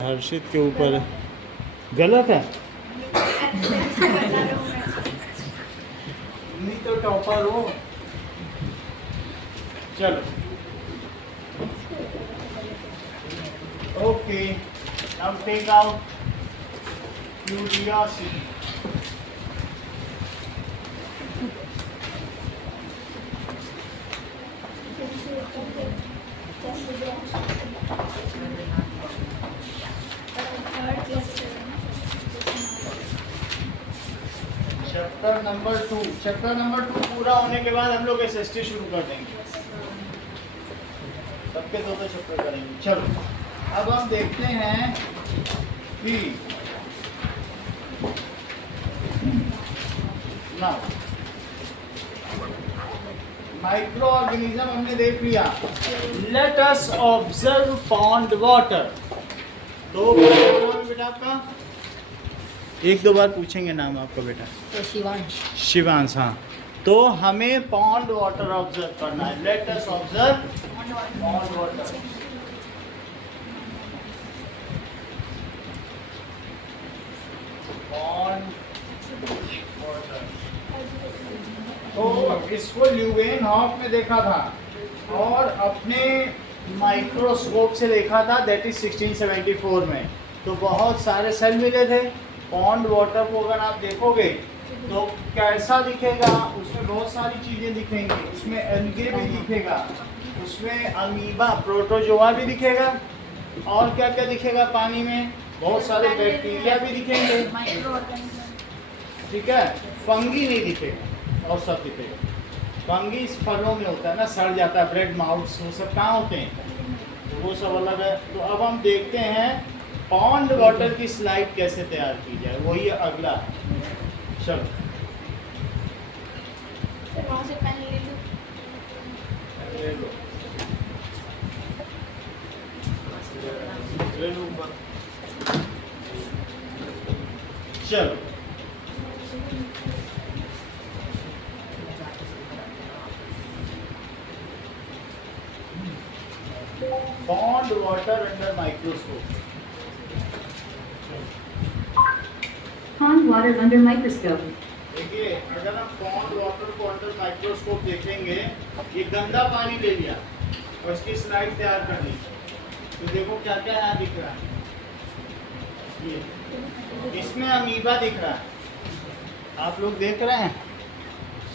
हर्षित के ऊपर गलत है। नहीं तो टॉपर हो। चलो okay, now take out curiosity. Chapter number 2 पूरा होने के बाद हम लोग एसएसटी शुरू कर देंगे। सबके दो चैप्टर करेंगे। चलो अब हम देखते हैं कि ना माइक्रो ऑर्गेनिज्म हमने देख लिया। Let us observe pond water. तो बेटा आपका एक दो बार पूछेंगे नाम आपका बेटा। तो शिवांश। शिवांश, हाँ। तो हमें पॉन्ड वाटर ऑब्जर्व करना है। Let us observe pond water. Pond water तो इसको ल्यूवेनहॉफ में देखा था और अपने माइक्रोस्कोप से देखा था, दैट इज 1674 में। तो बहुत सारे सेल मिले थे। पॉन्ड वाटर को अगर आप देखोगे तो कैसा दिखेगा, उसमें बहुत सारी चीज़ें दिखेंगी। उसमें एल्गे भी दिखेगा, उसमें अमीबा प्रोटोजोआ भी दिखेगा, और क्या क्या दिखेगा पानी में, बहुत सारे बैक्टीरिया भी दिखेंगे। ठीक है, फंगी नहीं दिखेगा और सब दिखेगा। फंगी फलों में होता है ना, सड़ जाता है, ब्रेड माउस, वो सब कहाँ होते हैं, तो वो सब अलग है। तो अब हम देखते हैं पॉन्ड वाटर की स्लाइड कैसे तैयार की जाए, वही अगला। चलो वहाँ से पेन ले लो। ले लो, ले लो ऊपर। चलो pond water under microscope. Pond water under microscope. देखिए, अगर हम पॉन्ड वाटर को अंडर माइक्रोस्कोप देखेंगे, ये गंदा पानी ले लिया और इसकी स्लाइड तैयार करनी, तो देखो क्या क्या यहाँ दिख रहा है। ये इसमें अमीबा दिख रहा है, आप लोग देख रहे हैं।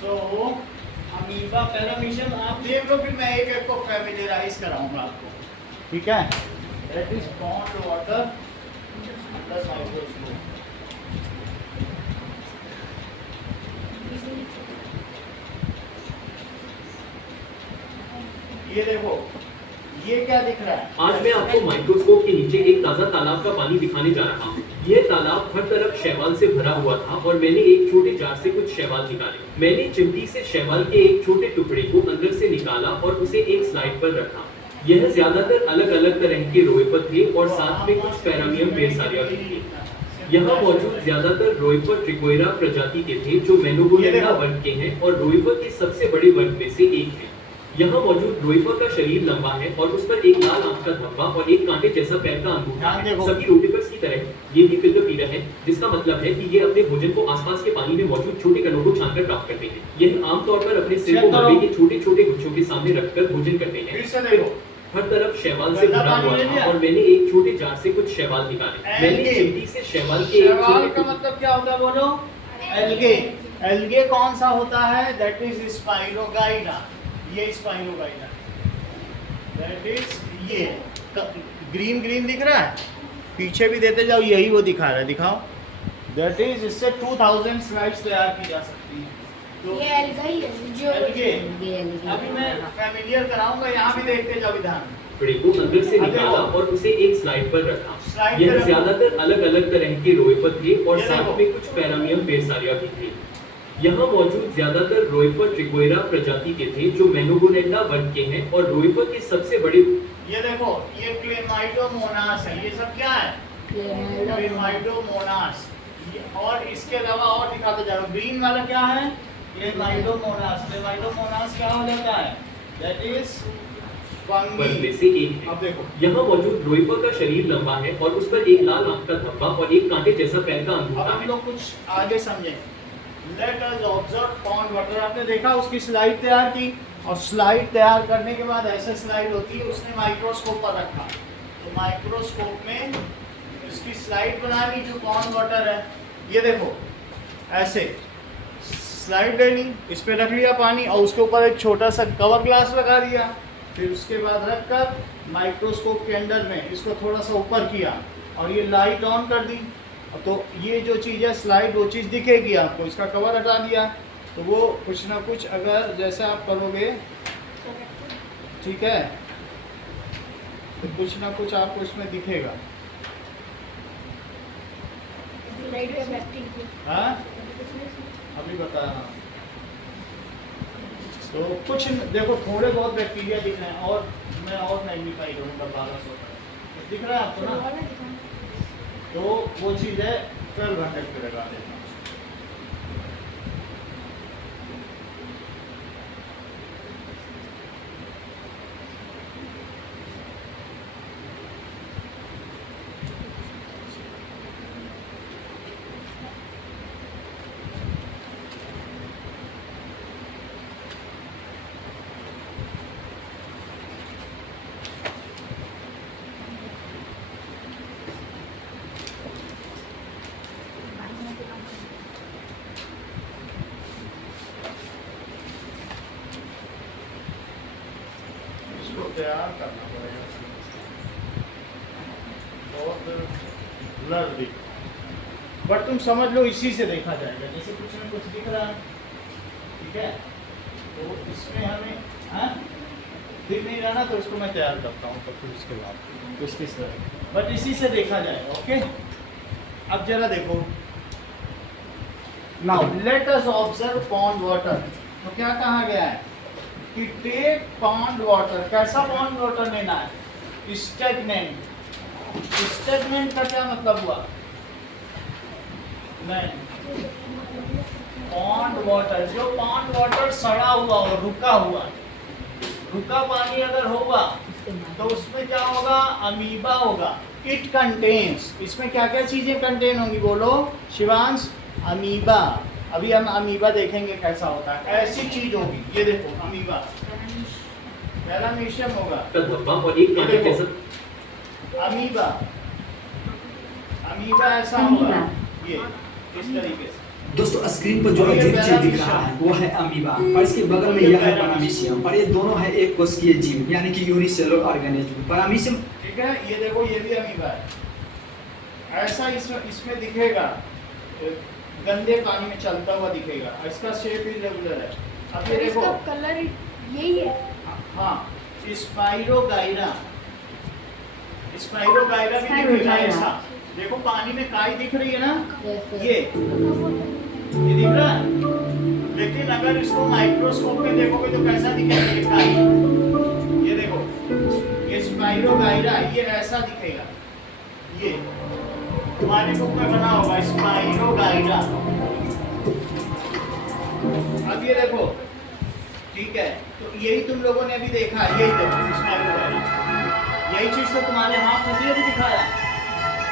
सो अमीबा पैरामीशियम आप देख लो, फिर मैं एक एक को फैमिलियराइज कराऊंगा आपको। ठीक है, that is pond water under microscope. ये देखो, ये क्या दिख रहा है। आज मैं आपको माइक्रोस्कोप के नीचे एक ताजा तालाब का पानी दिखाने जा रहा हूँ। यह तालाब हर तरफ शैवाल से भरा हुआ था और मैंने एक छोटे जार से कुछ शैवाल निकाले। मैंने चिमटी से शैवाल के एक छोटे टुकड़े को अंदर से निकाला और उसे एक स्लाइड पर रखा। यह ज्यादातर अलग अलग तरह के रोएफर थे और साथ में कुछ पैरामियम बेसारिया भी थे। यहाँ मौजूद ज्यादातर रोएफर ट्रिकोएरा प्रजाति के थे, जो मेनोगोनेटा वर्ग के हैं और रोएफर के सबसे बड़े वर्ग में से एक है। यहाँ मौजूद रोएफर का शरीर लंबा है और उस पर एक लाल आंख का धब्बा और एक कांटे जैसा पैर का अंगूठा है। सभी रोटिफर्स की तरह ये भी फिल्टोफीरा है, जिसका मतलब है कि ये अपने भोजन को आसपास के पानी में मौजूद छोटे कणों को छानकर प्राप्त करते हैं। यह आमतौर पर अपने सिर को मलबे के छोटे छोटे गुच्छों के सामने रखकर भोजन करते हैं। हर तरफ शैवाल से भरा हुआ था और मैंने एक छोटे जार से कुछ शैवाल निकाले। मैंने चिमटी से शैवाल के एक शैवाल का मतलब क्या होता है, बोलो। एल्गे। एल्गे कौन सा होता है, दैट इज स्पाइरोगाइना। ये स्पाइरोगाइना, दैट इज ये ग्रीन ग्रीन दिख रहा है, पीछे भी देते जाओ, यही वो दिखा रहा है, दिखाओ। दैट इज, इससे 2000 स्लाइड्स तैयार की जा सकती है। तो ये एल्गा ही है जो एल्गे अभी मैं फैमिलियर कराऊंगा, यहाँ भी देखते जाओ विधान। टुकड़े को अंदर से निकाला और उसे एक स्लाइड पर रखा। यह ज्यादातर अलग अलग तरह के रोएफर थे और साथ में कुछ पैरामियम बेसारिया भी थे। यहाँ मौजूद ज्यादातर रोएफर ट्रिकोएरा प्रजाति के थे, जो मेनोगोनेटा वर्ग के हैं और रोएफर के सबसे बड़े। ये देखो, ये क्लेमाइडोमोनास है। ये सब क्या है, क्लेमाइडोमोनास। और इसके अलावा और दिखाते जाओ, ग्रीन वाला क्या है, क्लेमाइडोमोनास। क्लेमाइडोमोनास क्या हो जाता है, दैट इज पर में से एक है। अब देखो यहाँ मौजूद रोइफा का शरीर लंबा है और उस पर एक लाल आंख का धब्बा और एक कांटे जैसा पैर का अब अंगूठा हम है। लोग कुछ आगे समझें। Let us observe pond water. आपने देखा उसकी स्लाइड तैयार की और स्लाइड तैयार करने के बाद ऐसे स्लाइड होती है, उसने माइक्रोस्कोप पर रखा। तो माइक्रोस्कोप में इसकी स्लाइड बना ली जो पॉन्ड वाटर है। ये देखो ऐसे स्लाइड ले ली, इस पे रख लिया पानी और उसके ऊपर एक छोटा सा कवर ग्लास लगा दिया। फिर उसके बाद रखकर माइक्रोस्कोप के अंदर में इसको थोड़ा सा ऊपर किया और ये लाइट ऑन कर दी। तो ये जो चीज़ है स्लाइड वो चीज़ दिखेगी आपको। इसका कवर हटा दिया तो वो कुछ ना कुछ अगर जैसे आप करोगे, ठीक है, तो कुछ ना कुछ आपको इसमें दिखेगा। लाइट में बैक्टीरिया। हाँ अभी बता रहा हूँ। तो कुछ देखो थोड़े बहुत बैक्टीरिया दिख रहे हैं और मैं और मैग्नीफाई करूँगा 1200 तक। दिख रहा है आपको ना? तो वो चीज़ है 1200 पे लगा देना। इसको तैयार करना पड़ेगा बहुत ब्लर दिख, बट तुम समझ लो इसी से देखा जाएगा। जैसे कुछ ना कुछ दिख रहा है, ठीक है, तो इसमें हमें दिख नहीं रहा ना, तो इसको मैं तैयार करता हूँ तो फिर उसके बाद कुछ किस तरह, बट इसी से देखा जाएगा। ओके, अब जरा देखो now let us observe pond water. तो क्या कहा गया है कि टेक पॉन्ड वाटर। कैसा पॉन्ड वाटर लेना है? स्टेगनेंट। स्टेगनेंट का क्या मतलब हुआ? नहीं, पॉन्ड वाटर, जो पॉन्ड वाटर सड़ा हुआ हो, रुका हुआ, रुका पानी अगर होगा तो उसमें क्या होगा? अमीबा होगा। इट कंटेन्स, इसमें क्या क्या चीजें कंटेन होंगी बोलो शिवांश? अमीबा। अभी हम अमीबा देखेंगे कैसा होता है। ऐसी चीज होगी, ये देखो अमीबा, पैरामीशियम होगा, का धब्बा और एक कांटे जैसा अमीबा। अमीबा ऐसा होगा, ये इस तरीके से। दोस्तों स्क्रीन पर जो ऑब्जेक्ट दिख रहा है वो है अमीबा और इसके बगल में यह है पैरामीशियम और ये दोनों है एक कोशिकीय जीव यानी कि यूनिसेलुलर ऑर्गेनिज्म। पैरामीशियम ठीक है, ये देखो ये भी अमीबा है। ऐसा इसमें दिखेगा, गंदे पानी में चलता हुआ दिखेगा। इसका शेप इरेगुलर है। अब ये देखो इसका कलर यही है। हाँ, स्पाइरोगाइरा। स्पाइरोगाइरा भी दिखेगा स्पाइरोगाइरा। ऐसा। देखो पानी में काई दिख रही है ना, ये दिख रहा है। लेकिन अगर इसको माइक्रोस्कोप में देखोगे तो कैसा दिखेगा ये काई? ये देखो, ये स्पाइरोगाइरा, ये ऐसा दिखेगा। ये तुम्हारे बुक में बना होगा स्पाइरोगाइरा। अब ये देखो, ठीक है, तो यही तुम लोगों ने अभी देखा, यही देखो स्पाइरोगाइरा। यही चीज तो तुम्हारे हाथ में भी दिखाया।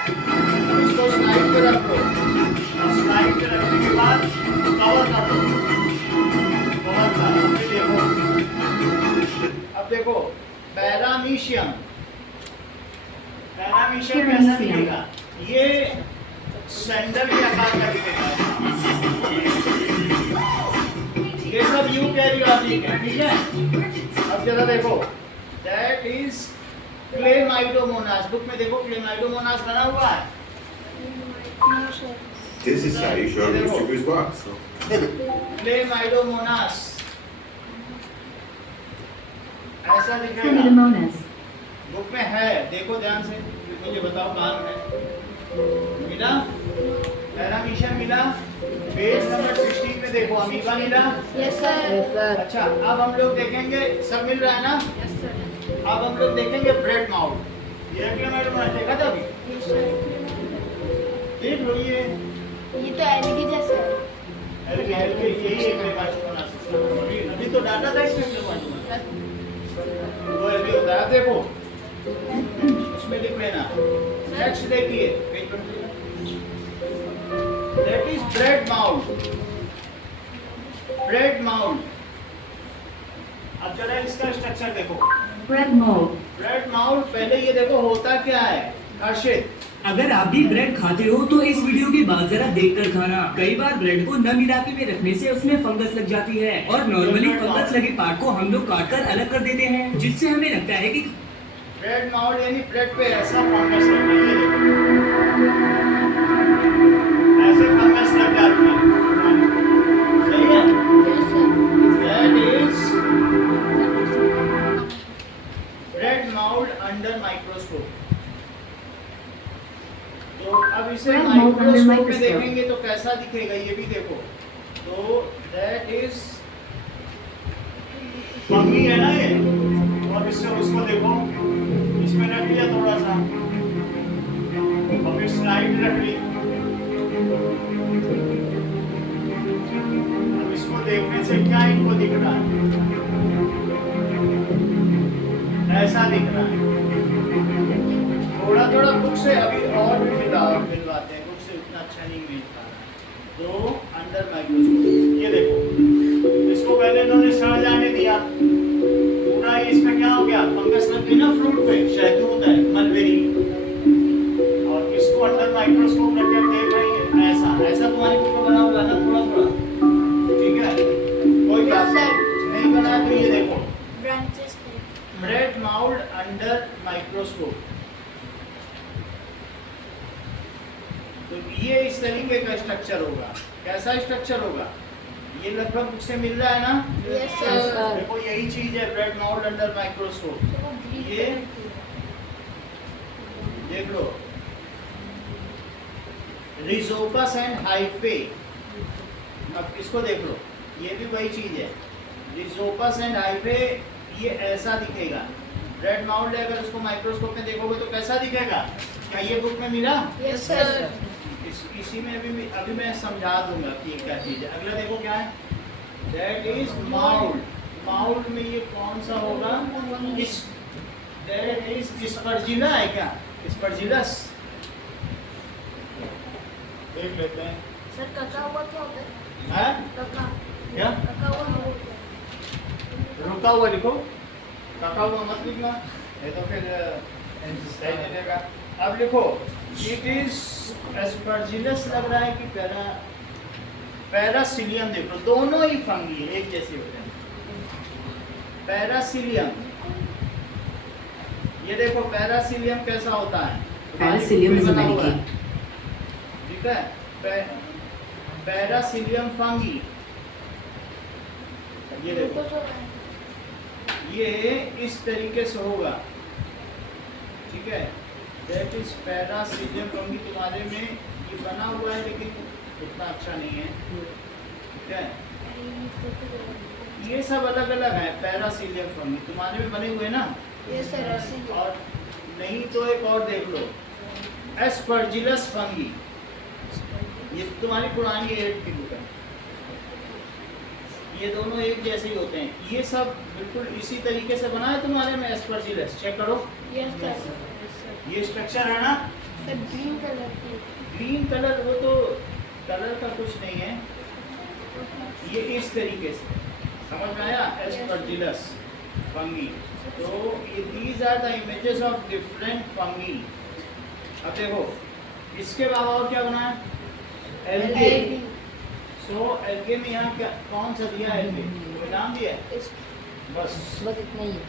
इसको स्लाइड पे रख दो, स्लाइड पे रखने के बाद कवर कर दो, कवर कर। फिर देखो, अब देखो पैरामीशियम। पैरामीशियम कैसा दिखेगा? ये सैंडल के आकार का दिखेगा। ये सब यूकैरियोटिक है, ठीक है। अब जरा देखो, दैट इज क्लेमाइडोमोनास। बुक में देखो क्लेमाइडोमोनास बना हुआ है। This is how you show Mr. Goosebumps. Chlamydomonas ऐसा दिखेगा। Chlamydomonas. बुक में है, देखो ध्यान से, मुझे बताओ कहाँ है। मिला? पैरामीशियम मिला? पेज नंबर 16 में देखो अमीबा मिला। Yes sir. अच्छा, अब हम लोग देखेंगे, सब मिल रहा है ना? Yes sir. अब हम लोग देखेंगे ब्रेड माउथ। ये क्लेमाइडोमोनास देखा था अभी? Yes sir. देख लो ये तो एलगी जैसा है। अरे यही एक क्लेमाइडोमोनास। अभी तो डाटा था इसमें क्लेमाइडोमोनास। वो अभी होता स्लैब देखो, इसमें लिख लेना। नेक्स्ट देखिए, पेज पर that is bread mould. Bread mould, अब जरा इसका स्ट्रक्चर देखो। Bread mold. ब्रेड माउल्ड, पहले ये देखो होता क्या है हर्षित। अगर आप भी ब्रेड खाते हो तो इस वीडियो के बाद जरा देखकर खाना। कई बार ब्रेड को नम इलाके में रखने से उसमें फंगस लग जाती है और नॉर्मली फंगस लगे पार्ट को हम लोग काट कर अलग कर देते हैं, जिससे हमें लगता है कि ब्रेड माउल्ड यानी ब्रेड पे ऐसा फंगस लग रही है, ऐसे फंगस लग जाती है। सही है? Yes, sir. That is bread mould under microscope. तो अब इसे Bread mold under माइक्रोस्कोप में microscope. देखेंगे तो कैसा दिखेगा ये भी देखो। तो दैट इज फंगी है ना ये। और इससे उसको देखो, इसमें रख लिया थोड़ा सा, और फिर स्लाइड रख ली। अब इसको देखने से क्या इनको दिख रहा है? ऐसा दिख रहा है। थोड़ा थोड़ा बुक से अभी और भी मिलवाते हैं, बुक से उतना अच्छा नहीं मिल पा रहा है। तो अंडर माइक्रोस्कोप ये देखो, इसको पहले इन्होंने सड़ जाने दिया, पूरा इसमें क्या हो गया, फंगस लग गई ना फ्रूट पे, शहतूत है, मलबेरी। और इसको अंडर माइक्रोस्कोप रख कर देख रही है, ऐसा ऐसा तुम्हारी बुक में बना होगा ना थोड़ा थोड़ा, ठीक है, कोई बात नहीं बना तो ये देखो Branches. Bread mould under microscope. तो ये इस तरीके का स्ट्रक्चर होगा। कैसा स्ट्रक्चर होगा? ये लगभग मुझसे मिल रहा है ना? Yes, sir. देखो यही चीज है ब्रेड माउल्ड अंडर माइक्रोस्कोप। वो green ये color की है। देख लो, रिजोपस एंड हाइफे। अब इसको देख लो, ये भी वही चीज है, रिजोपस एंड हाइफे। ये ऐसा दिखेगा ब्रेड माउल्ड है। अगर उसको माइक्रोस्कोप में देखोगे तो कैसा दिखेगा? क्या ये बुक में मिला? Yes, sir. इसी में अभी मैं समझा दूंगा कि ये क्या चीज है। अगला देखो क्या है, दैट इज माउल्ड। माउल्ड में ये कौन सा होगा? इस दैट इज स्पर्जिला है क्या? स्पर्जिलस देख लेते हैं। Sir, कका हुआ क्या होता है? हैं? कका। क्या? कका हुआ क्या होता है? रुका हुआ लिखो, कका हुआ मत लिखना, ये तो फिर सही चलेगा। अब लिखो, इट इज एस्परजिलस लग रहा है कि पैरासिलियम। देखो दोनों ही फंगी है, एक जैसे होते हैं। पैरासिलियम, ये देखो पैरासिलियम कैसा होता है? पैरासिलियम is a बना हुआ है, mannequin. ठीक है। पैरासिलियम फंगी, ये देखो देखो तो है। ये इस तरीके से होगा, ठीक है। That is penicillium fungi. तुम्हारे में ये बना हुआ है लेकिन उतना अच्छा नहीं है, ठीक है। अरे ये फोटो तो है। ये सब अलग अलग है पैरासिलियम फंगी, तुम्हारे में बने हुए ना। Yes, sir, ऐसे ही है। और नहीं तो एक और देख लो, एस्परजिलस फंगी। ये तुम्हारी पुरानी 8th की बुक है। ये दोनों एक जैसे ही होते हैं। ये सब बिल्कुल इसी तरीके से बना है तुम्हारे में एस्परजिलस। चेक करो, Yes, sir. Yes, sir. ये स्ट्रक्चर है ना। Sir, green color की है। ग्रीन कलर, वो तो कलर का कुछ नहीं है, ये इस तरीके से समझ में आया? Aspergillus fungi. तो ये these are the images of different fungi. अब देखो इसके बाद और क्या बना है? एल्गे। LD. सो एल्गे में यहाँ क्या कौन सा दिया है? एल्गे कोई नाम दिया है? इस- बस बस इतना ही है।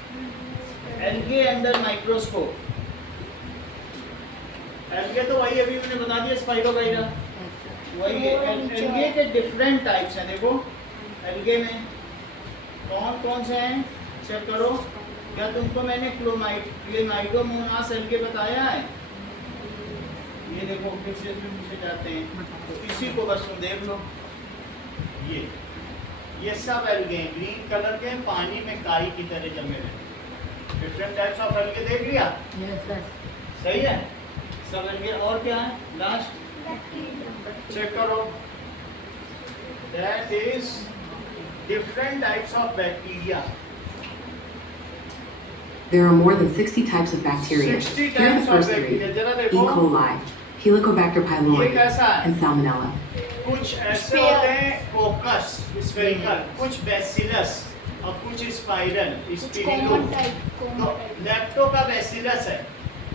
Algae under microscope. एल्गे तो वही अभी मैंने बता दिया, स्पाइरोगाइरा वही है। एल्गे के डिफरेंट टाइप्स हैं। देखो एल्गे में कौन कौन से हैं, चेक करो। क्या तुमको मैंने क्लेमाइडोमोनास एल्गे बताया है? ये देखो फिर से पीछे जाते हैं, तो इसी को बस तुम देख लो। ये सब एल्गे हैं, ग्रीन कलर के, पानी में काई की तरह जमे हुए। डिफरेंट टाइप्स ऑफ एल्गे देख लिया? सही है सब एल्गे। और क्या है लास्ट, चेक करो। That is different types of bacteria. There are more than 60 types of bacteria. 60 Here are the types of first three: bacteria. जरा E. देखो coli, Helicobacter ये pylori, कैसा है? and Salmonella. कुछ ऐसे होते हैं कोकस स्फेरिकल, कुछ बैसिलस और कुछ स्पाइरल स्पिरिलो। कॉमन टाइप तो लेप्टो का बैसिलस है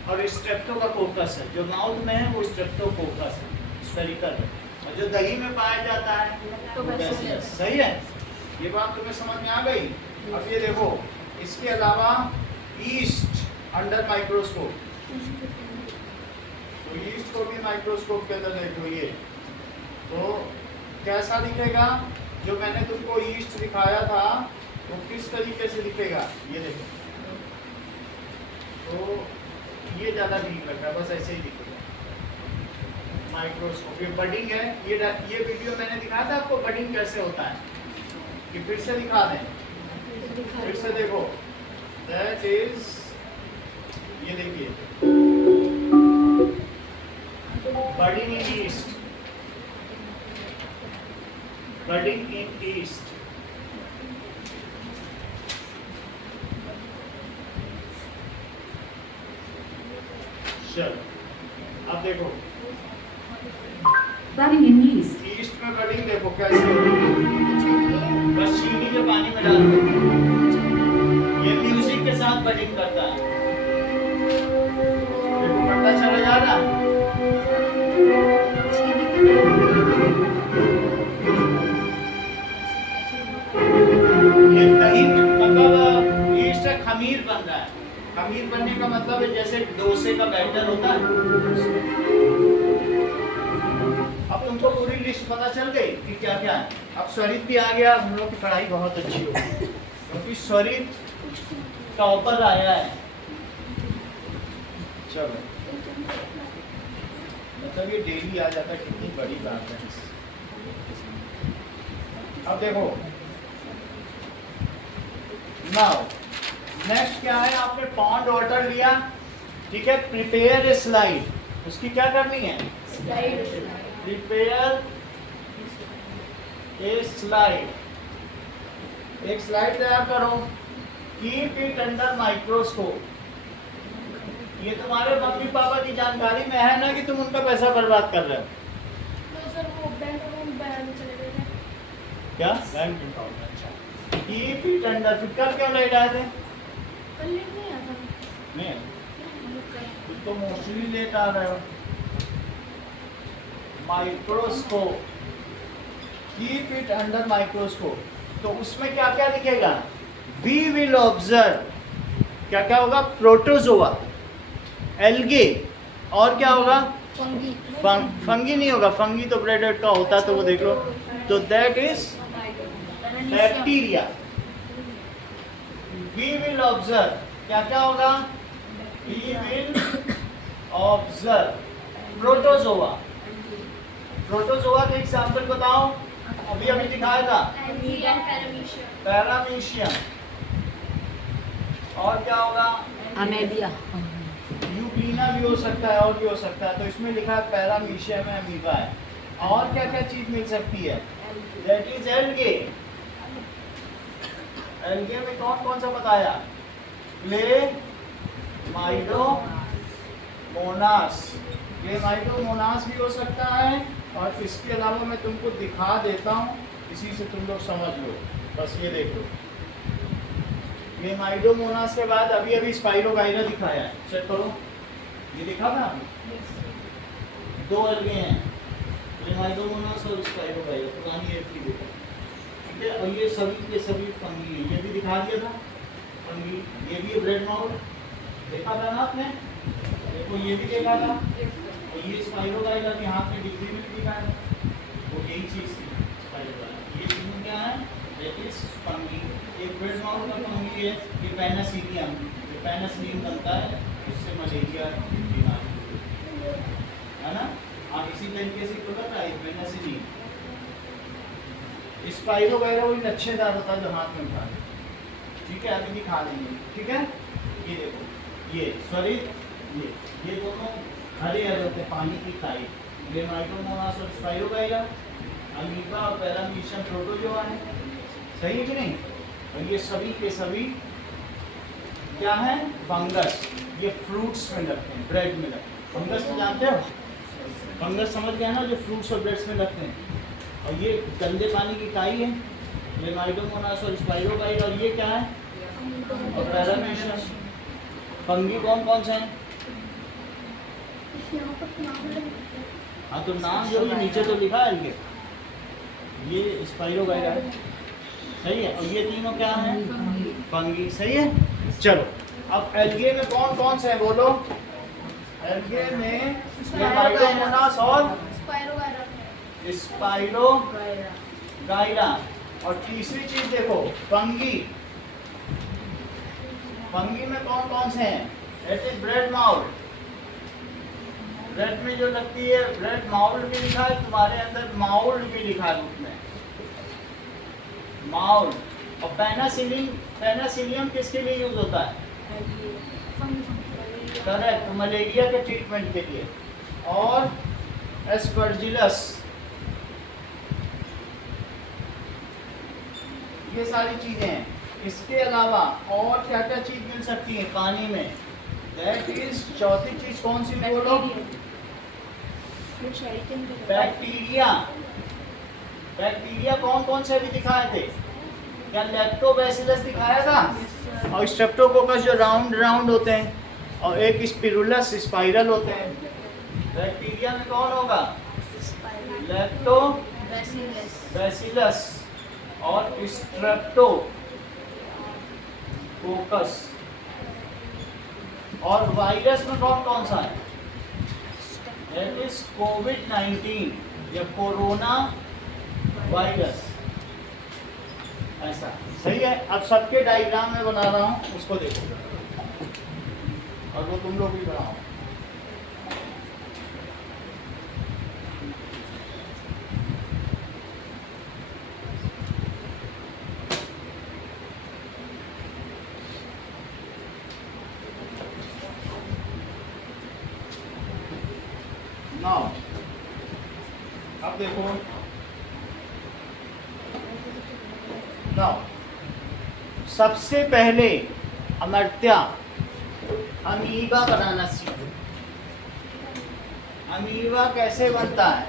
और स्ट्रेप्टो का कोकस है। जो माउथ में है वो स्ट्रेप्टोकोकस है, स्फेरिकल है। और जो दही में पाया जाता है वो बैसिलस। सही है, ये बात तुम्हें समझ में आ गई। अब ये देखो, इसके अलावा ईस्ट अंडर माइक्रोस्कोप, तो ईस्ट को भी माइक्रोस्कोप के अंदर देखो। ये तो कैसा दिखेगा? जो मैंने तुमको ईस्ट दिखाया था वो किस तरीके से दिखेगा, ये देखो। तो ये ज़्यादा ठीक लग रहा है, बस ऐसे ही दिखेगा माइक्रोस्कोप। ये बडिंग है। ये वीडियो मैंने दिखाया था आपको बडिंग कैसे होता है, कि फिर से दिखा दें। फिर से देखो, दैट इज, ये देखिए बडिंग इन ईस्ट, बडिंग इन ईस्ट। चलो अब देखो, Budding in yeast. ईस्ट में बडिंग देखो कैसे होती है। बस चीनी के पानी में डाल दो, ये म्यूजिक के साथ बडिंग करता है। देखो पता चला जा रहा है। ये दही मतलब ईस्ट है, खमीर बन रहा है। खमीर बनने का मतलब है जैसे डोसे का बैटर होता है। अब तुमको पूरी लिस्ट पता चल गई कि क्या क्या है। अब स्वरित भी आ गया, हम लोग की पढ़ाई बहुत अच्छी होगी क्योंकि स्वरित टॉपर आया है। चलो मतलब ये डेली आ जाता है, कितनी बड़ी बात है। अब देखो नाउ नेक्स्ट क्या है, आपने पॉन्ड वाटर लिया, ठीक है। प्रिपेयर ए स्लाइड, उसकी क्या करनी है? प्रिपेयर ए स्लाइड, एक स्लाइड तैयार करो। Keep it under microscope. ये तुम्हारे मम्मी पापा की जानकारी में है ना कि तुम उनका पैसा बर्बाद कर रहे हो? क्या बैंक अकाउंट? अच्छा, कीप इट अंडर, फिर कल क्यों ले जाए थे? नहीं, तुम तो मोस्टली लेट आ रहे हो। Microscope, keep it under microscope. तो उसमें क्या क्या दिखेगा? वी विल ऑब्जर्व, क्या क्या होगा? प्रोटोजोआ, एल्गे, और क्या होगा? फंगी नहीं होगा, फंगी तो प्रेडेटर का होता तो वो देख लो। तो that is bacteria. We will observe, क्या क्या होगा? We will observe protozoa. Protozoa का एग्जाम्पल बताओ, अभी अभी दिखाया था। पैरामीशियम, और क्या होगा? अमेबिया। यूग्लिना भी हो सकता है और भी हो सकता है। तो इसमें लिखा है पैरामीशियम है, अमीबा है। और क्या क्या चीज मिल सकती है? That is algae. एल्गे में कौन कौन सा बताया? क्लेमाइडोमोनास, क्लेमाइडोमोनास भी हो सकता है। और इसके अलावा मैं तुमको दिखा देता हूँ, इसी से तुम लोग समझ लो। बस ये देख लो, क्लेमाइडोमोनास के बाद अभी अभी स्पाइरोगाइरा दिखाया है, चेक करो। ये दिखा था अभी, दो एल्गे हैं, क्लेमाइडोमोनास और स्पाइरोगाइरा, पुरानी एल्गे देखो, ठीक है। और ये सभी के सभी फंगी, ये भी दिखा दिया था फंगी। ये भी ब्रेड माउथ देखा था ना आपने, देखो ये भी देखा था। और ये स्पाइरोगाइरा के हाथ में डिग्री में भी दिखा है, वो यही चीज़ थी स्पाइरोगाइरा। ये तीनों क्या है? That is fungi. एक ब्रेड माउथ का फंगी है, ये पेनिसिलियम, ये पेनिसिलिन बनता है, इससे मलेरिया बीमारी है ना। आप इसी तरीके से तो करता है पेनिसिलिन। स्पाइरोगाइरा वही लच्छेदार होता है जो हाथ में उठा, ठीक है। अभी दिखा देंगे, ठीक है। ये देखो, ये स्वरित, ये दोनों हरे हरे होते हैं, पानी की खाई। क्लेमाइडोमोनास और स्पाइरोगाइरा, अमीबा और पैरामीशियम प्रोटोजोआ है, सही है कि नहीं। और ये सभी के सभी क्या है? फंगस। ये फ्रूट्स में लगते हैं, ब्रेड में लगते हैं। फंगस तो जानते हो, फंगस समझ गया ना, जो फ्रूट्स और ब्रेड्स में लगते हैं। और ये गंदे पानी की काई है, क्लेमाइडोमोनास और स्पाइरोगाइट। और ये क्या है? और पैरामीशियम। फंगी कौन कौन से हैं? यहाँ पर नाम है। हाँ तो नाम जो भी नीचे तो लिखा है इनके, ये स्पाइरोगाइट है, सही है। और ये तीनों क्या हैं? फंगी, सही है। चलो अब एल्गे में कौन कौन से हैं बोलो? एल्गे में क्लेमाइडोमोनास और स्पाइरोगाइरा। और तीसरी चीज देखो, फंगी। फंगी में कौन कौन से हैं? That is bread mould. Bread में जो लगती है, ब्रेड माउल्ड भी लिखा है, तुम्हारे अंदर माउल्ड भी लिखा है बुक में, माउल्ड। और पेनासिलियम किसके लिए यूज होता है? करेक्ट, मलेरिया के ट्रीटमेंट के लिए। और एस्परजिलस, ये सारी चीजें हैं। इसके अलावा और क्या क्या चीज मिल सकती है पानी में? दैट इज चौथी चीज कौन सी बोलो? बैक्टीरिया। बैक्टीरिया कौन कौन से भी दिखाए थे? क्या लैक्टोबैसिलस दिखाया था? और स्ट्रेप्टोकोकस जो राउंड राउंड होते हैं, और एक स्पिरुलस स्पाइरल होते हैं। बैक्टीरिया में कौन होगा? लैक्टोबैसिलस और स्ट्रेप्टोकोकस। और वायरस में कौन कौन सा है? दैट इज कोविड-19 या कोरोना वायरस। ऐसा, सही है। अब सबके डायग्राम में बना रहा हूँ, उसको देखो और वो तुम लोग भी बनाओ। नाउ अब देखो, नाउ सबसे पहले अमर्त्या अमीबा बनाना सीखो। अमीबा कैसे बनता है?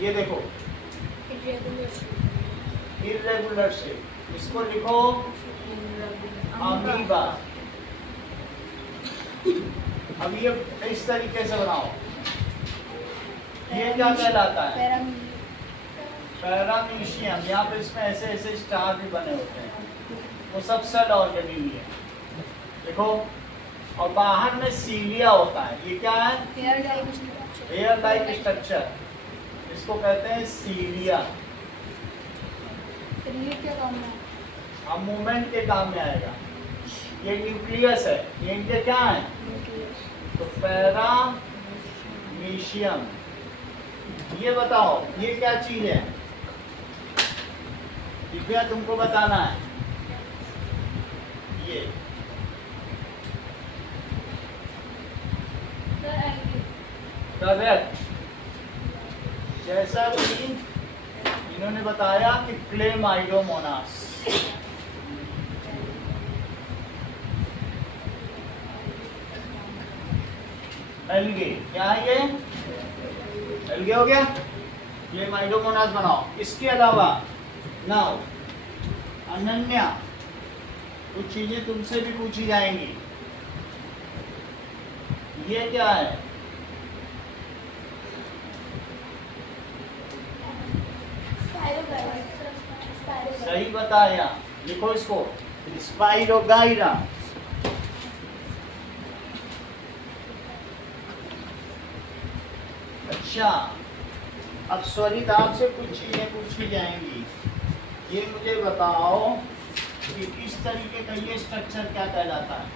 ये देखो, इर्रेगुलर शेप, इसको लिखो अमीबा। अब ये इस तरीके से बनाओ। ये क्या कहलाता है? पैरामीशियम। यहाँ पे इसमें ऐसे ऐसे स्टार भी बने होते हैं, वो सब सेल ऑर्गेनिल है, देखो। और बाहर में सीलिया होता है। ये क्या है? हेयर लाइक स्ट्रक्चर, इसको कहते हैं सीलिया। अब मूवमेंट के काम में आएगा। ये न्यूक्लियस है, ये इनके क्या है? तो पैरामीशियम। ये बताओ ये क्या चीज है? दिव्या तुमको बताना है। ये करेक्ट। जैसा कि इन्होंने बताया कि क्लेमाइडोमोनास। एल्गे, क्या है ये? एल्गे हो गया। क्लेमाइडोमोनास बनाओ। इसके अलावा नाउ अनन्या, कुछ चीजें तुमसे भी पूछी जाएंगी। ये क्या है? सही बताया, लिखो इसको स्पाइरोगाइरा। अच्छा, अब स्वरित आपसे कुछ चीजें पूछी जाएंगी। ये मुझे बताओ कि इस तरीके का ये स्ट्रक्चर क्या कहलाता है?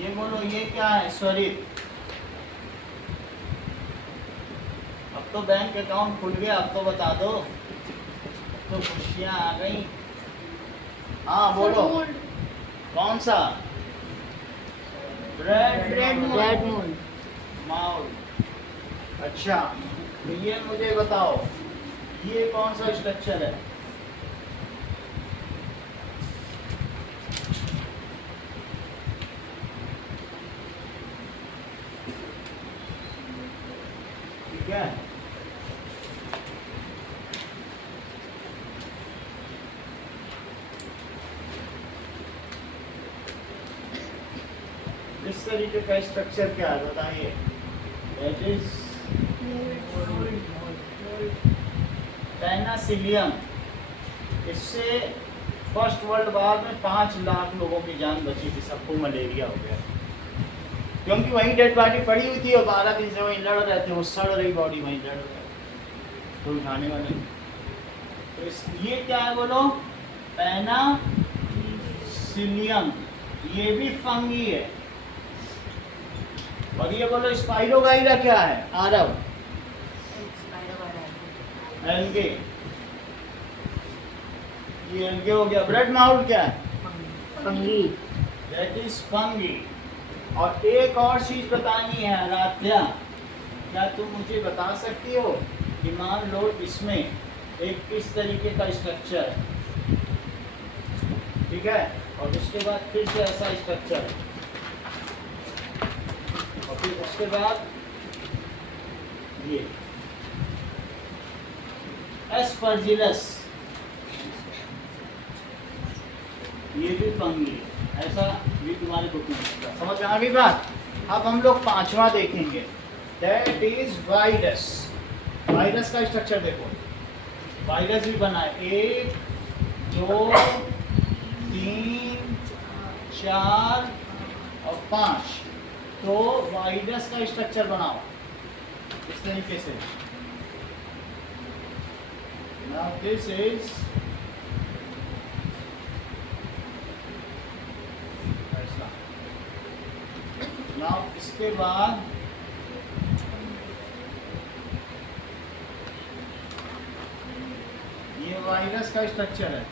ये बोलो, ये क्या है स्वरित? अब तो बैंक अकाउंट खुल गया, अब तो बता दो, तो खुशियाँ आ गई। हाँ बोलो, कौन सा? Bread mould. माउल्ड। अच्छा, तो ये मुझे बताओ, ये कौन सा स्ट्रक्चर है? ठीक है, इस तरीके का स्ट्रक्चर क्या है बताइए? That is Penicillium. इससे फर्स्ट वर्ल्ड वार में 5 लाख लोगों की जान बची थी, सबको मलेरिया हो गया, क्योंकि वहीं डेड बॉडी पड़ी हुई थी और 12 दिन से वहीं लड़ रहे थे, वो सड़ रही बॉडी वहीं लड़ रहे थे, तो उठाने वाले नहीं। तो ये क्या है बोलो? पेनिसिलियम। ये भी फंगी है। और ये बोलो स्पाइरोगाइरा क्या है? आरव, एल्गे। ये एल्गे हो गया। ब्रेड माउल्ड क्या है? फंगी। That is fungi. और एक और चीज बतानी है आराध्या, क्या तुम मुझे बता सकती हो कि मान लो इसमें एक किस तरीके का स्ट्रक्चर है, ठीक है, और उसके बाद फिर से ऐसा स्ट्रक्चर है, और फिर उसके बाद ये एस्परजिलस, ये भी फंगी है। ऐसा भी तुम्हारे बुक में होता है। समझ में आ गई बात? अब हम लोग 5वां देखेंगे, दैट इज वायरस। वायरस का स्ट्रक्चर देखो, वायरस भी बना है 1 2 3 4 और 5। तो वायरस का स्ट्रक्चर बनाओ इस तरीके से। Now this is ऐसा। Now इसके बाद ये वायरस का स्ट्रक्चर है।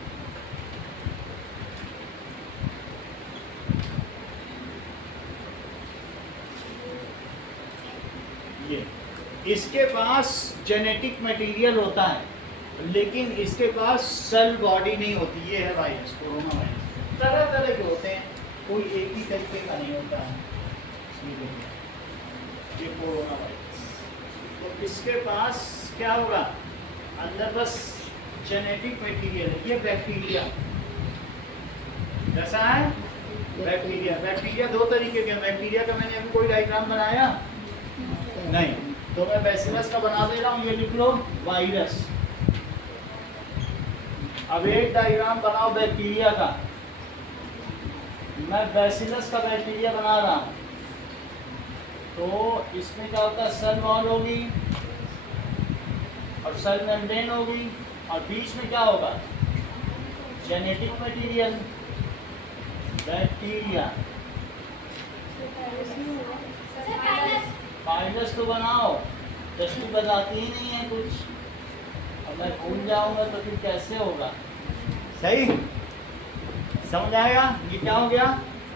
ये इसके पास जेनेटिक मटेरियल होता है, लेकिन इसके पास सेल बॉडी नहीं होती। ये है वायरस, कोरोना वायरस। तरह तरह के होते हैं, कोई एक ही तरीके का नहीं होता है। ये कोरोना वायरस, तो इसके पास क्या होगा? अंदर बस जेनेटिक मटेरियल है। ये बैक्टीरिया कैसा है? बैक्टीरिया। बैक्टीरिया 2 तरीके के। बैक्टीरिया का मैंने अभी कोई डायग्राम बनाया नहीं, तो मैं बैसिलस का बना दे रहा हूँ। ये लिख लो वायरस। अब एक डायग्राम बनाओ बैक्टीरिया का। मैं बैसिलस का बैक्टीरिया बना रहा हूँ, तो इसमें क्या होता है? सेल वॉल होगी और सेल मेम्ब्रेन होगी, और बीच में क्या होगा? Genetic material. बैक्टीरिया। वायरस तो बनाओ, दृष्टि बताती ही नहीं है कुछ। अब मैं भूल जाऊंगा तो फिर कैसे होगा? सही समझ आएगा? ये क्या हो गया?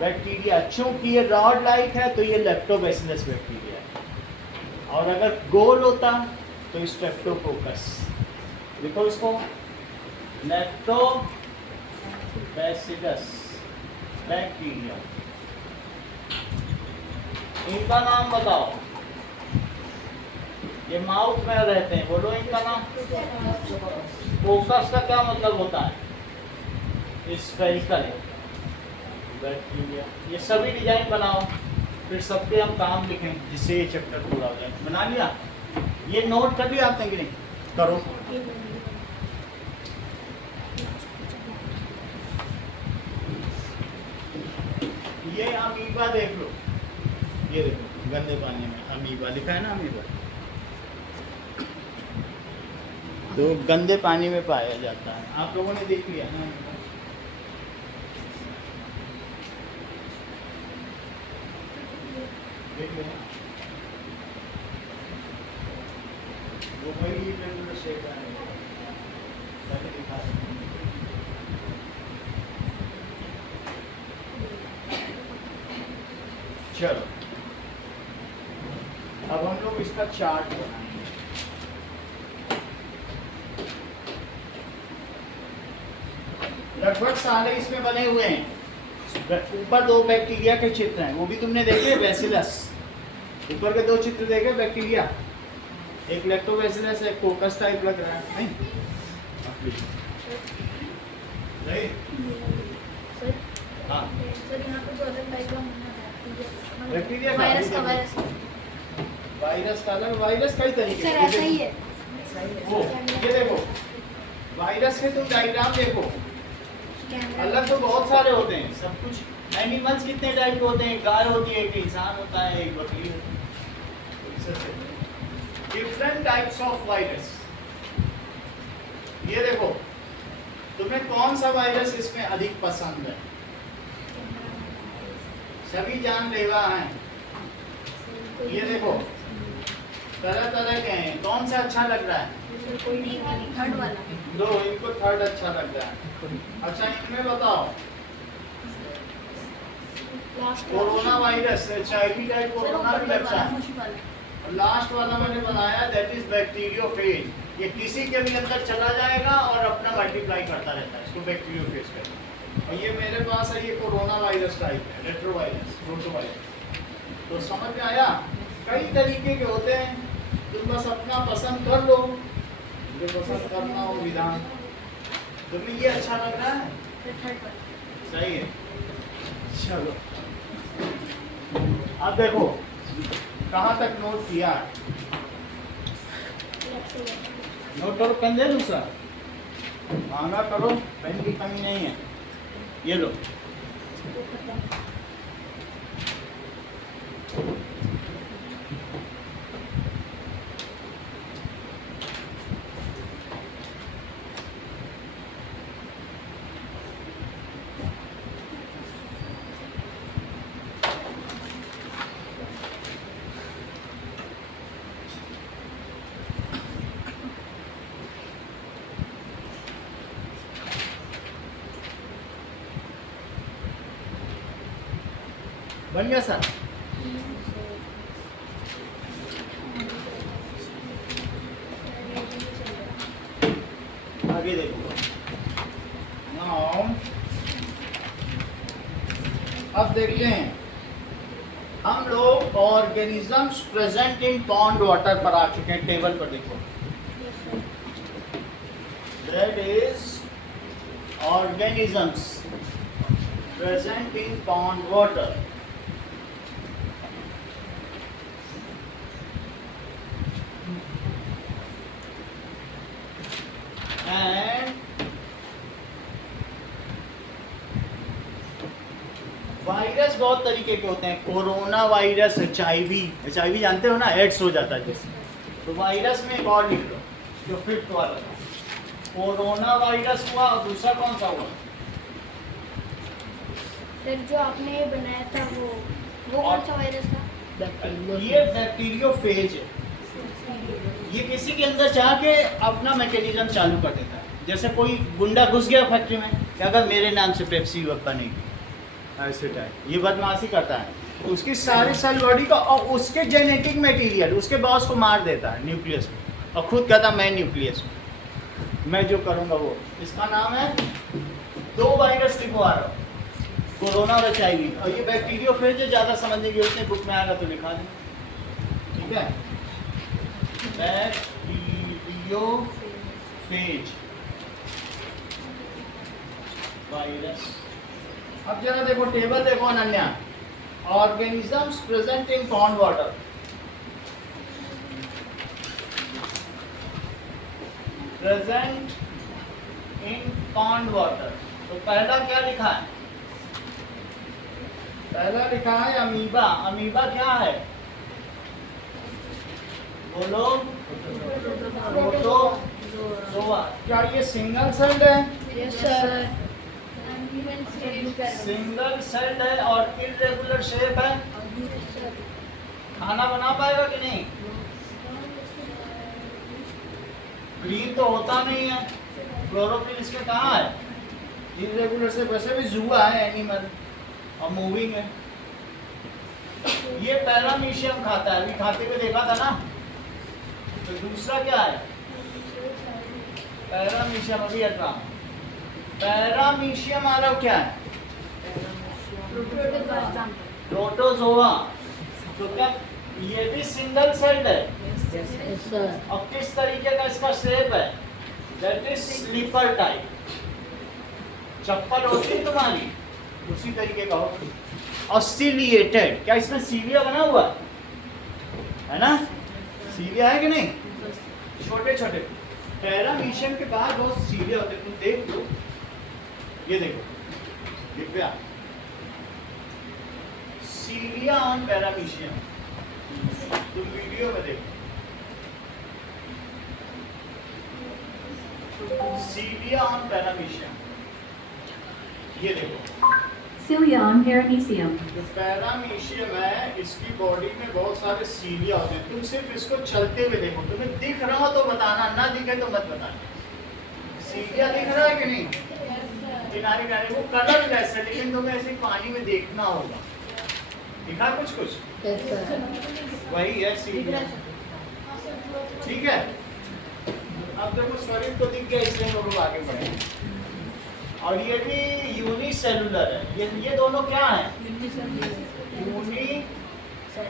बैक्टीरिया। चूंकि ये रॉड लाइक है तो ये लैक्टोबैसिलस बैक्टीरिया है, और अगर गोल होता तो स्ट्रेप्टोकोकस। देखो इसको, लैक्टोबैसिलस बैक्टीरिया। इनका नाम बताओ। ये माउथ में रहते हैं, बोलो इनका नाम। कोकस का क्या मतलब होता है? Spherical bacteria. ये सभी डिजाइन बनाओ, फिर सब पे हम काम लिखें जिससे ये चैप्टर पूरा हो जाए। बना लिया? ये नोट कर लिया आपने कि नहीं? करो। ये अमीबा देख लो, ये देखो गंदे पानी में अमीबा लिखा है ना, अमीबा तो गंदे पानी में पाया जाता है। आप लोगों ने देख लिया ना? देख लिया वो वही रेगुलर शेप है। पहले दिखा चलो अब हम लोग इसका चार्ट बनाएंगे। लगभग सारे इसमें बने हुए हैं। ऊपर 2 बैक्टीरिया के चित्र हैं, वो भी तुमने देखे, बेसिलस। ऊपर के 2 चित्र देखे बैक्टीरिया, एक लैक्टोबैसिलस है, कोकस टाइप लग रहा है नहीं? नहीं? हाँ बैक्टीरिया का वायरस का वायरस वायरस का अलग, वायरस कई तरीके सर के ऐसा ही है। वो ये देखो वायरस के तुम डायग्राम देखो, अलग तो बहुत सारे होते हैं सब कुछ। एनिमल्स कितने टाइप के होते हैं, गाय होती है, एक इंसान होता है, एक बकरी होती है। Different types of virus. ये देखो तुम्हें कौन सा वायरस इसमें अधिक पसंद है? सभी जानलेवा हैं। ये देखो तरह तरह के हैं, कौन सा अच्छा लग रहा है? थर्ड वाला दो, इनको थर्ड अच्छा लग रहा है। अच्छा इनमें बताओ, last corona virus HIV type corona भी लगता है। और लास्ट वाला मैंने बनाया दैट इज बैक्टीरियोफेज। ये किसी के भी अंदर चला जाएगा और अपना मल्टीप्लाई करता रहता है, इसको बैक्टीरियोफेज कहते हैं। और ये मेरे पास है, ये कोरोना वायरस टाइप है, रेट्रोवायरस, रोटोवायरस। तो समझ में आया? कई तरीके के होते हैं, तुम बस अपना पसंद कर लो, जो पसंद करना हो विधान। तुम्हें ये अच्छा लग रहा है? सही है। चलो अब देखो कहाँ तक नोट किया। नोट करो, पेन दे दूसरा, मांगा करो, पेन की कमी नहीं है। ये लो बन गया सर? आगे देखो। नाउ अब देखते हैं हम लोग organisms present in pond water पर आ चुके हैं। टेबल पर देखो, that is organisms present in pond water. And virus बहुत तरीके के होते हैं। कोरोना वायरस, HIV जानते हो ना, एड्स हो जाता है जैसे। तो वायरस में एक और लिख लो, जो 5th वाला था। कोरोना वायरस हुआ और दूसरा कौन सा हुआ? सर जो आपने बनाया था वो कौन सा वायरस था? ये बैक्टीरियोफेज है। ये किसी के अंदर जाके अपना मैकेनिज्म चालू कर देता है। जैसे कोई गुंडा घुस गया फैक्ट्री में, क्या अगर मेरे नाम से पेप्सी बनेगी, ऐसे टाइप ये बदमाशी करता है, तो उसकी सारी सेल बॉडी का और उसके जेनेटिक मटेरियल उसके बॉस को मार देता है न्यूक्लियस में, और खुद कहता मैं न्यूक्लियस हूँ, मैं जो करूँगा वो। इसका नाम है, 2 वायरस लिखवा रहा हूँ, कोरोना और HIV। और ये बैक्टीरियोफेज है, ज़्यादा समझने की जरूरत नहीं, बुक में आएगा तो लिखा दें, ठीक है। Bacteriophage virus. अब जरा देखो टेबल देखो Ananya, organisms present in pond water. Present in pond water, तो पहला क्या लिखा है? पहला लिखा है अमीबा। अमीबा क्या है? बोलो। प्रोटोजोआ। क्या ये सिंगल सेल्ड है? Yes sir. सिंगल सेल्ड है और इरेगुलर शेप है। खाना बना पाएगा कि नहीं? ग्रीन तो होता नहीं है, क्लोरोफिल इसमें कहाँ है? Irregular shape. वैसे भी जुआ है एनिमल और मूविंग है। ये पैरामीशियम खाता है, अभी खाते हुए देखा था ना। तो दूसरा क्या है? पैरामीशियम, अभी हटा। पैरामीशियम आ रहा क्या है? प्रोटोजोआ। तो क्या ये भी सिंगल सेल्ड है? Yes, sir. और किस तरीके का इसका शेप है? That is slipper type. चप्पल होती है तुम्हारी, उसी तरीके का होगा। ऑस्टिलिएटेड, क्या इसमें सीलिया बना हुआ है ना? सीलिया है कि नहीं? छोटे छोटे पैरामीशियम के बाद बहुत सीलिया होते हैं, तुम देख लो। ये देखो दिव्या, सीलिया ऑन पैरामीशियम, तुम वीडियो में देखो। सीलिया ऑन पैरामीशियम, ये देखो। Cilia on paramecium. जो पैरामीशियम है, इसकी बॉडी में बहुत सारे सीलिया होते हैं। तुम सिर्फ इसको चलते हुए देखो, तुम्हें दिख रहा हो तो बताना, ना दिखे तो मत बताना। सीलिया दिख रहा है कि नहीं? किनारे किनारे वो कलर जैसे, लेकिन तुम्हें ऐसे पानी में देखना होगा। दिखा कुछ कुछ? Yes, sir. वही है सीलिया। ठीक है, अब देखो शरीर तो दिख गया, इसलिए हम लोग आगे बढ़े। और ये भी यूनिसेलुलर है। ये दोनों क्या है?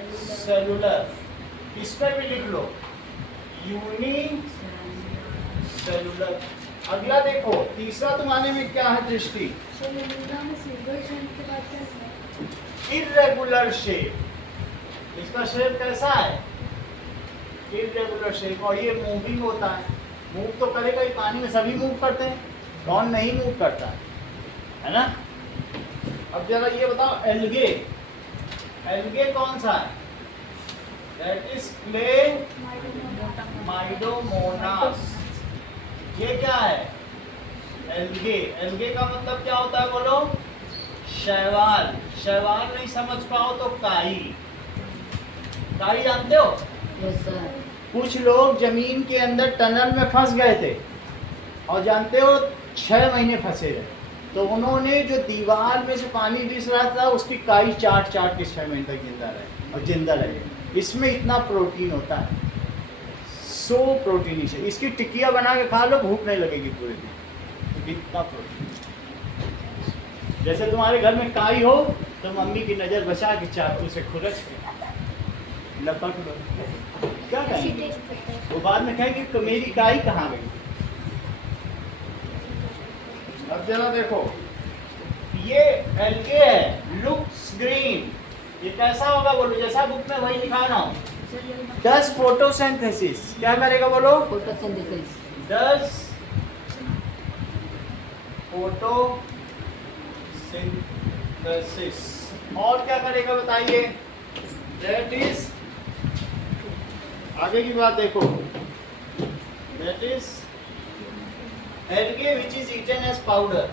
यूनिसेलुलर। इस पर भी लिख लो, यूनिसेलुलर। अगला देखो, तीसरा तुम्हारे में क्या है दृष्टि? Irregular shape. इसका शेप कैसा है? Irregular shape. और ये मूविंग होता है, मूव तो करेगा ही, पानी में सभी मूव करते हैं, कौन नहीं मूव करता है ना? अब जरा ये बताओ, एल्गे, एल्गे कौन सा है? That is Chlamydomonas. ये क्या है? एल्गे। एल्गे का मतलब क्या होता है बोलो? शैवाल। शैवाल नहीं समझ पाओ तो काई। काई जानते हो? Yes, sir. कुछ लोग जमीन के अंदर टनल में फंस गए थे, और जानते हो 6 महीने फंसे रहे। तो उन्होंने जो दीवार में से पानी रिस रहा था, उसकी काई चाट चाट के 6 महीने तक जिंदा रहे और जिंदा रहे। इसमें इतना प्रोटीन होता है, 100 प्रोटीन से। इसकी टिकिया बना के खा लो, भूख नहीं लगेगी पूरे दिन, इतना प्रोटीन। जैसे तुम्हारे घर में काई हो तो मम्मी की नज़र बचा के चाकू से खुरच के लपक लो, क्या कहेंगे? वो बाद में कहेंगे कि मेरी काई कहाँ गई? अब जरा देखो, ये एल्गे है, लुक्स ग्रीन। ये कैसा होगा बोलो? जैसा बुक में वही लिखा ना हो। 10 फोटोसिंथेसिस क्या करेगा बोलो? Photosynthesis. 10 फोटोसिंथेसिस। और क्या करेगा बताइए? दैट इज, आगे की बात देखो, that is algae which is eaten as powder.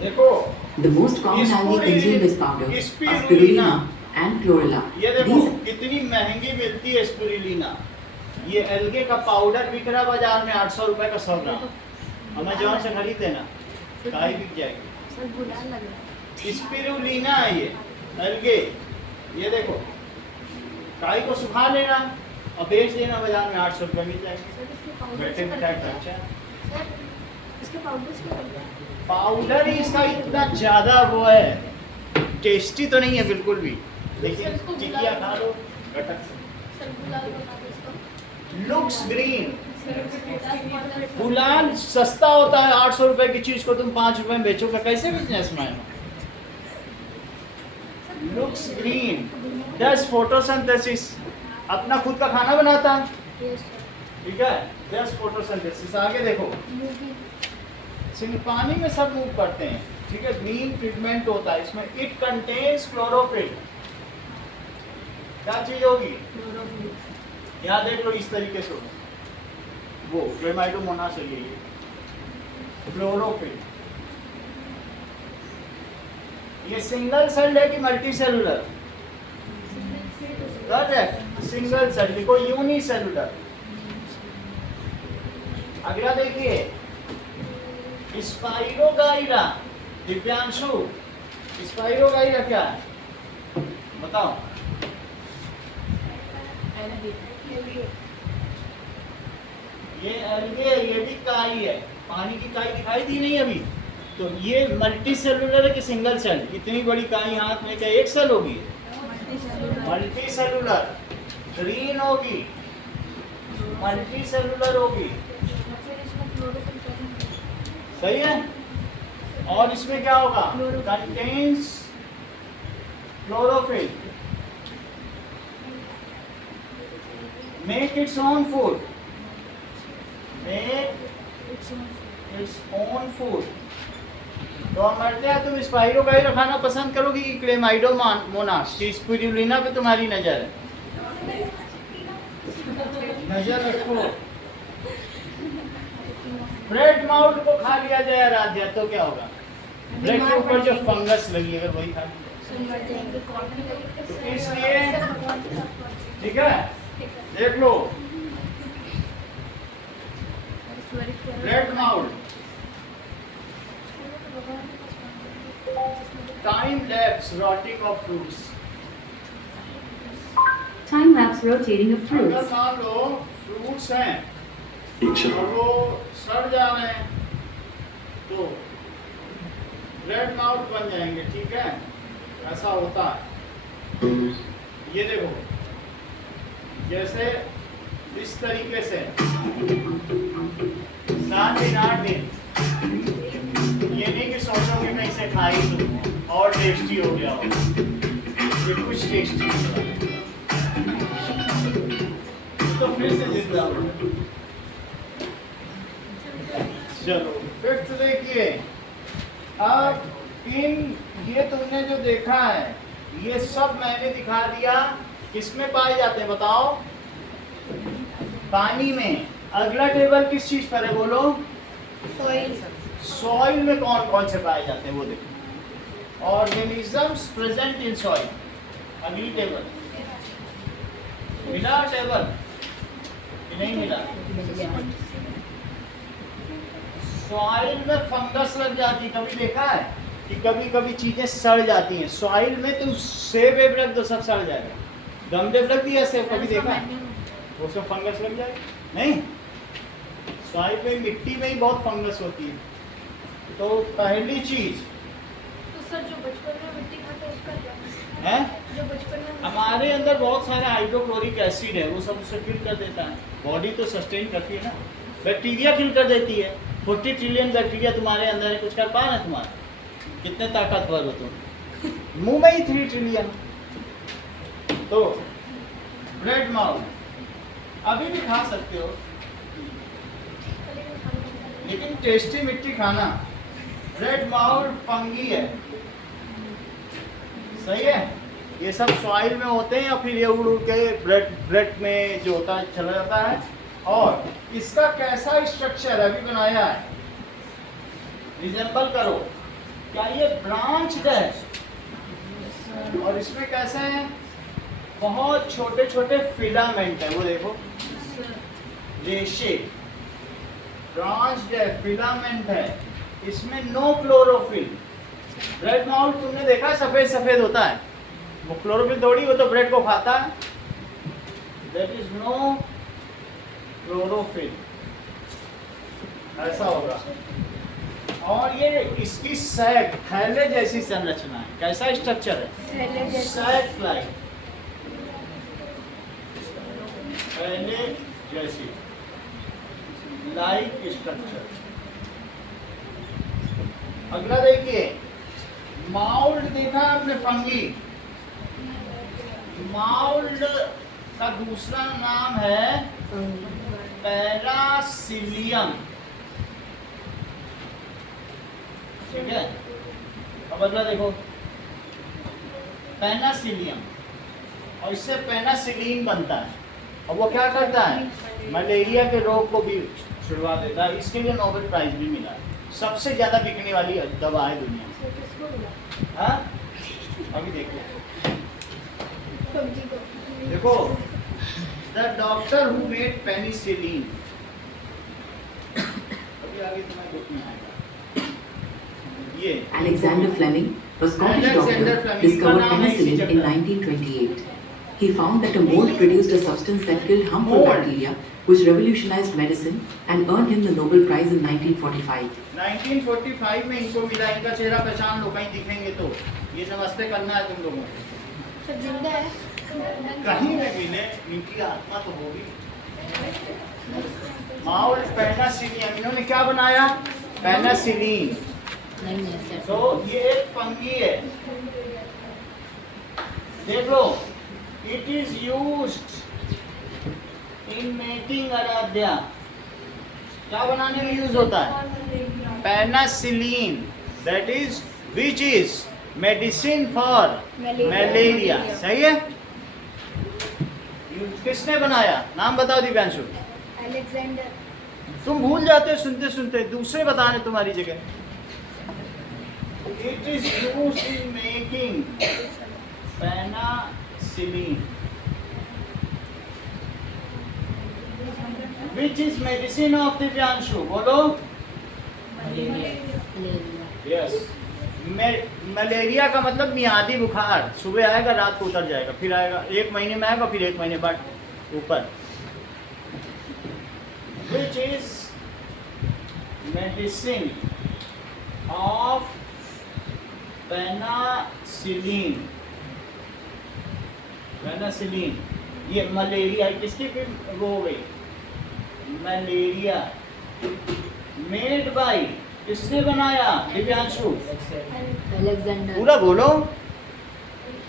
देखो, The most common algae consumed is powder, spirulina and chlorella. ये देखो These कितनी महंगी मिलती है स्पिरुलिना। ये एल्गे का पाउडर बिक रहा बाजार में 800 रुपए का 100 ग्राम। अमेजोन से खरीद देना, काई बिक जाएगी। स्पिरुलिना है ये एल्गे। ये देखो, काई को सुखा लेना और बेच देना, बाजार में 800 रुपये मिल जाएंगे। बैठे बिठाए खर्चा। पाउडर ही इसका इतना ज़्यादा वो है, टेस्टी तो नहीं है बिल्कुल भी, लेकिन टिकिया खा लो गटक से। Looks green. गुलाल सस्ता होता है, 800 रुपए की चीज़ को तुम 5 रुपए में बेचोगे, कैसे business man? Looks green. 10 photosynthesis, अपना खुद का खाना बनाता है, ठीक है? 10 फोटोसिंथेसिस। आगे देखो, सिर्फ पानी में सब मूव करते हैं, ठीक है? ग्रीन पिगमेंट होता है इसमें। It contains chlorophyll. क्या चीज होगी? यहाँ देख लो, इस तरीके से होगा वो क्लेमाइडोमोनास है, ये क्लोरोफिल। ये सिंगल सेल्ड है कि multicellular? Correct, single cell. देखो यूनिसेलुलर। अगला देखिए, स्पाइरोगाइरा। दिव्यांशु, स्पाइरो काई का क्या है बताओ? ये अलगे, ये भी काई है। पानी की काई दिखाई दी नहीं अभी? तो ये मल्टी सेलुलर है कि सिंगल सेल? इतनी बड़ी काई हाथ में क्या एक सेल होगी? Multi cellular. ग्रीन होगी, मल्टी सेलुलर होगी, सही है। और इसमें क्या होगा? Contains chlorophyll, make its own food, make its own food. तो हम मरते हैं, तुम स्पाइरोगाइरा खाना पसंद करोगी कि क्लेमाइडोमोनास की स्पिरुलिना पे तुम्हारी नजर है? नजर रखो। ब्रेड माउथ को खा लिया जाए आराध्या तो क्या होगा? ब्रेड के ऊपर जो फंगस लगी अगर वही खा लिया तो इसलिए ठीक है, देख लो bread mould time lapse rotting of fruits. Time lapse rotating of अगर fruits. मान लो फ्रूट्स हैं और वो सड़ जा रहे हैं तो रेड माउथ बन जाएंगे, ठीक है, ऐसा होता है। ये देखो जैसे इस तरीके से 7 दिन 8 दिन, ये नहीं कि सोचोगे कहीं से खाई तो और टेस्टी हो गया हो, ये कुछ टेस्टी नहीं होगा तो फिर से जिंदा हो। चलो फिफ्थ देखिए। अब ये तुमने जो देखा है ये सब मैंने दिखा दिया, किसमें पाए जाते हैं बताओ? पानी में। अगला टेबल किस चीज पर है बोलो? सॉइल। सॉइल में कौन कौन से पाए जाते हैं वो देखो। Organisms present in soil. अगली टेबल मिला टेबल कि नहीं मिला? सॉइल में फंगस लग जाती, कभी देखा है कि कभी कभी चीजें सड़ जाती हैं सॉइल में? तो सेब वेब रख दो सब सड़ जाएगा। गमले रख दिया सेब, कभी देखा है? वो सब फंगस लग जाएगी नहीं? सॉइल में मिट्टी में ही बहुत फंगस होती है। तो पहली चीज तो सर जो बचपन में मिट्टी खाते हैं उसका क्या है, जो बचपन में हमारे अंदर बहुत सारा हाइड्रोक्लोरिक एसिड है, वो सब उसे किल कर देता है। बॉडी तो सस्टेन करती है ना, बैक्टीरिया किल कर देती है। 40 ट्रिलियन बैक्टीरिया तुम्हारे अंदर है, कुछ कर पा रहे तुम्हारे? कितने ताकतवर हो तुम? मुंह में ही 3 ट्रिलियन। तो ब्रेड माउथ अभी भी खा सकते हो, लेकिन टेस्टी मिट्टी खाना। ब्रेड माउथ फंगी है, सही है। ये सब सॉइल में होते हैं या फिर ये उड़ उड़ के ब्रेड में जो होता है चला जाता है। और इसका कैसा स्ट्रक्चर अभी बनाया है, रिजेंबल करो, क्या ये ब्रांच है? और इसमें कैसे हैं? बहुत छोटे छोटे फिलामेंट है, वो देखो रेशे। ब्रांच है, फिलामेंट है, इसमें नो क्लोरोफिल। ब्रेड माउथ तुमने देखा है सफेद सफेद होता है, वो क्लोरोफिल थोड़ी, वो तो ब्रेड को खाता है। देयर इज नो क्लोरोफिल, ऐसा होगा। और ये इसकी सैक थैले जैसी संरचना है। कैसा स्ट्रक्चर है? सैक लाइक, थैले जैसी लाइक स्ट्रक्चर। अगला देखिए, माउल्ड देखा आपने फंगी? माउल्ड का दूसरा नाम है पैरासिलियम, ठीक है। अब अगला देखो पेनासिलियम, और इससे पेनासिलीन बनता है। और वो क्या करता है? मलेरिया के रोग को भी छुड़वा देता है। इसके लिए नोबेल प्राइज भी मिला है। सबसे ज्यादा बिकने वाली दवा है दुनिया में। हाँ अभी देखो, देखो the doctor who made penicillin. अभी आगे तुम्हारे बुक में आएगा। ये Alexander Fleming, a Scottish Alexander doctor, Fleming, discovered इनका नाम है इसी penicillin in चक्कर। 1928. He found that a mold produced a substance that killed harmful Mold. bacteria, which revolutionized medicine and earned him the Nobel Prize in 1945. 1945 में इनको मिला। इनका चेहरा पहचान लो, कहीं दिखेंगे तो। ये नमस्ते करना है तुम लोगों को। सर जिंदा है। कहीं में मिले, इनकी आत्मा तो होगी। माउल पेनिसिलिन, इन्होंने क्या बनाया? पेनिसिलिन। नहीं है सर। तो ये एक फंगी है, देख लो। It is used in making आराध्या। क्या बनाने में यूज होता है? Penicillin, that is which is medicine for malaria. सही है? किसने बनाया? नाम बताओ दिव्यांशु। अलेक्जेंडर। तुम भूल जाते हो सुनते सुनते, दूसरे बताने तुम्हारी जगह। It is used in making penicillin, which is medicine of Divyanshu. बोलो। Yes. मलेरिया का मतलब मियादी बुखार। सुबह आएगा, रात को उतर जाएगा, फिर आएगा, 1 महीने में आएगा, फिर 1 महीने बाद ऊपर। Which is medicine of penicillin. Penicillin ये मलेरिया, किसकी भी वो हो गई? मलेरिया। मेड बाय, किसने बनाया? दिव्यांशु। अलेक्जेंडर। पूरा बोलो,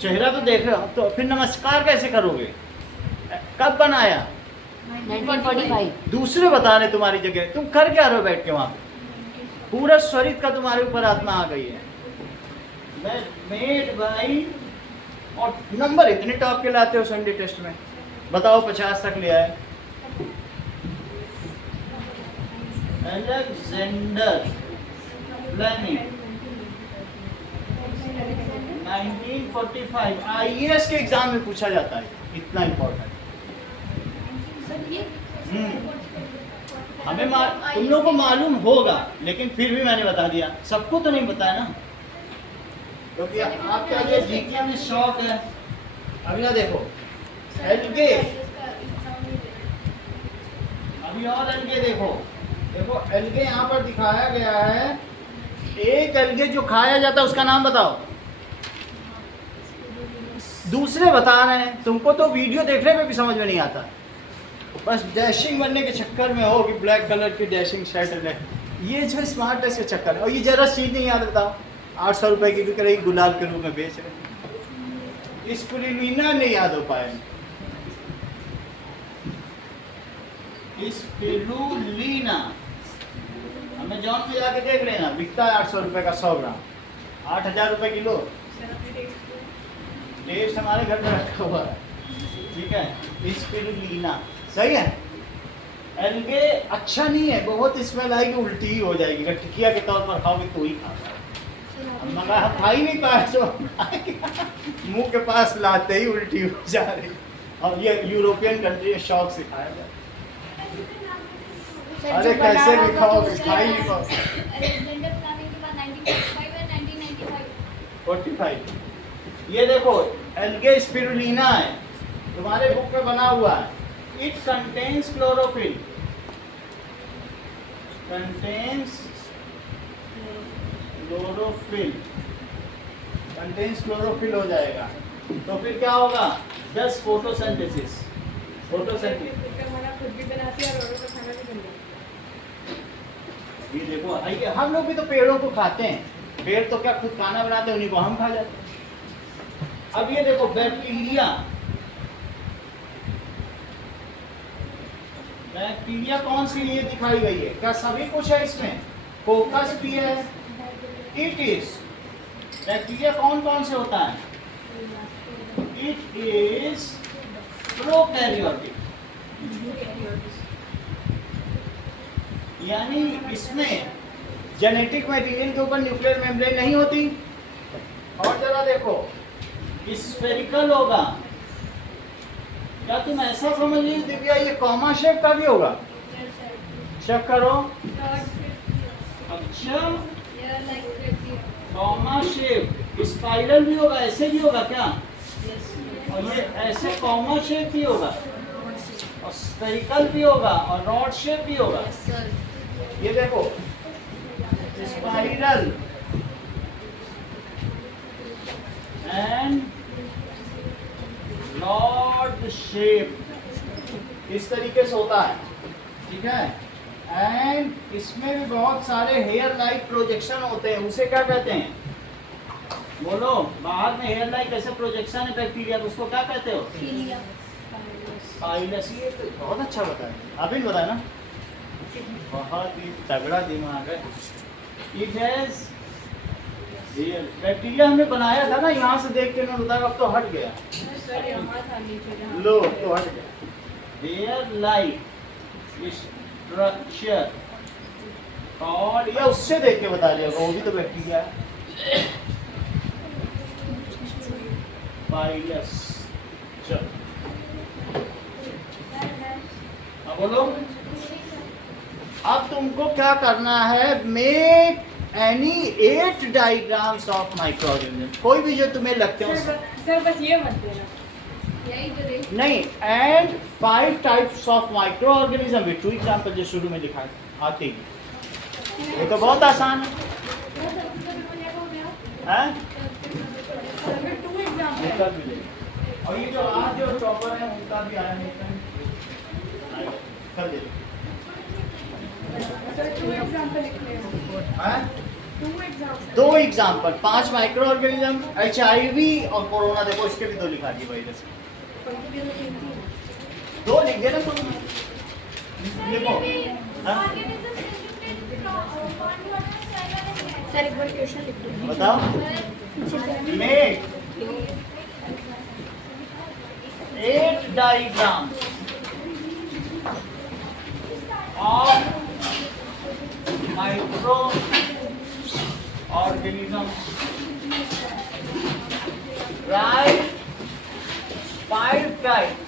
चेहरा तो देख रहे हो। तो फिर नमस्कार कैसे करोगे? कब बनाया? 1945। दूसरे बता रहे तुम्हारी जगह। तुम कर क्या रहे हो बैठ के वहां पे? पूरा स्वरित का तुम्हारे ऊपर आत्मा आ गई है। मेड बाई, और नंबर इतने टॉप के लाते हो संडे टेस्ट में। बताओ 50 तक ले आए। अलेक्जेंडर फ्लेमिंग 1945 आईएएस के एग्जाम में पूछा जाता है, इतना इम्पोर्टेंट। हमें तुम लोगों को मालूम होगा, लेकिन फिर भी मैंने बता दिया। सबको तो नहीं बताया ना, क्योंकि आपका ये जीके में शौक है। अभी ना देखो एलगे, अभी और एलगे देखो। देखो एलगे यहाँ पर दिखाया गया है। एक एलगे जो खाया जाता है उसका नाम बताओ। दूसरे बता रहे हैं, तुमको तो वीडियो देखने में भी समझ में नहीं आता। बस डैशिंग बनने के चक्कर में हो कि ब्लैक कलर की डैशिंग शर्ट है, ये जो स्मार्टनेस के चक्कर है। और ये जरा चीज नहीं याद बताओ, 800 रुपए की बिक रही, गुलाब के रूप में बेच रहे। स्पिरुलिना नहीं याद हो पाए। स्पिरुलिना अमेजॉन में जाके देख लेना, बिकता है 800 रुपए का 100 ग्राम, 8000 रुपए किलो। टेस्ट हमारे घर में रखा हुआ है, ठीक है। स्पिरुलिना सही है। एलगे अच्छा नहीं है, बहुत स्मेल आएगी, उल्टी ही हो जाएगी। अगर टिकिया के तौर पर खाओगे तो ही खाओगे। मगर हम खा ही नहीं पाए, तो मुंह के पास लाते ही उल्टी हो जा रही। और ये यूरोपियन कंट्री में शौक से खाया जाता है। अरे कैसे भी खाओगे, खा ही नहीं पाओगे। अलेक्जेंडर फ्लेमिंग के बाद 1945 और 1995। 45 ये देखो एल्गे स्पिरुलिना है, तुम्हारे बुक में बना हुआ है। It contains chlorophyll, contains chlorophyll, contains chlorophyll हो जाएगा। तो फिर क्या होगा? Just photosynthesis. फोटोसिंथेसिस ये देखो, हम लोग भी तो पेड़ों को खाते हैं। पेड़ तो क्या खुद खाना बनाते हैं, उन्हीं को हम खा जाते हैं। अब ये देखो बैक्टीरिया, बैक्टीरिया कौन सी ये दिखाई गई है? क्या सभी कुछ है इसमें? फोकस भी है। इट इज बैक्टीरिया कौन कौन से होता है? इट इज प्रोकैरियोटिक, यानी इसमें जेनेटिक मटेरियल के ऊपर न्यूक्लियर मेम्ब्रेन नहीं होती। और जरा देखो स्फेरिकल होगा। क्या तुम ऐसा समझ ली दिव्या ये कॉमा शेप का भी होगा? चेक करो। अच्छा कॉमा शेप स्पाइरल भी होगा, ऐसे भी होगा क्या? और ये ऐसे कॉमा शेप भी होगा और स्फेरिकल भी होगा और रॉड शेप भी होगा। ये देखो स्पाइरल एंड रॉड शेप इस तरीके से होता है, ठीक है। एंड इसमें भी बहुत सारे हेयर लाइक प्रोजेक्शन होते हैं, उसे क्या कहते हैं? बोलो, बाहर में हेयर लाइक ऐसे प्रोजेक्शन है बैक्टीरिया, तो उसको क्या कहते हो? पाइलस। ये तो बहुत अच्छा बताया, आप ही बताया ना, बहुत ही तगड़ा दिमाग है। इट हैज बैक्टीरिया हमने बनाया था ना, यहाँ से देख के मैं बताया, अब तो हट गया। लो तो हट गया। हेयर लाइक स्ट्रक्चर और या उससे देख के बता दिया, वो भी तो बैक्टीरिया है। पाइलस। चलो अब बोलो, अब तुमको क्या करना है? Make any 8 diagrams of microorganism, कोई भी जो तुम्हें लगते हो। सर बस ये मत देना, यही तो देख। नहीं, and 5 types of microorganism with 2 example जो शुरू में लिखा है आते ही। ये तो बहुत आसान है, हैं? निकल भी लेगा। और ये जो आज जो टॉपर है उनका भी आया नहीं कर दे। दो एग्जाम्पल 5 माइक्रो ऑर्गेनिज्म, HIV और कोरोना। देखो इसके भी 2 लिखा दिए भाई, 2 लिख देना तुम, लिखो। सर एक बार क्वेश्चन लिख दो। बताओ। Make 8 diagrams of microorganisms. Write 5 types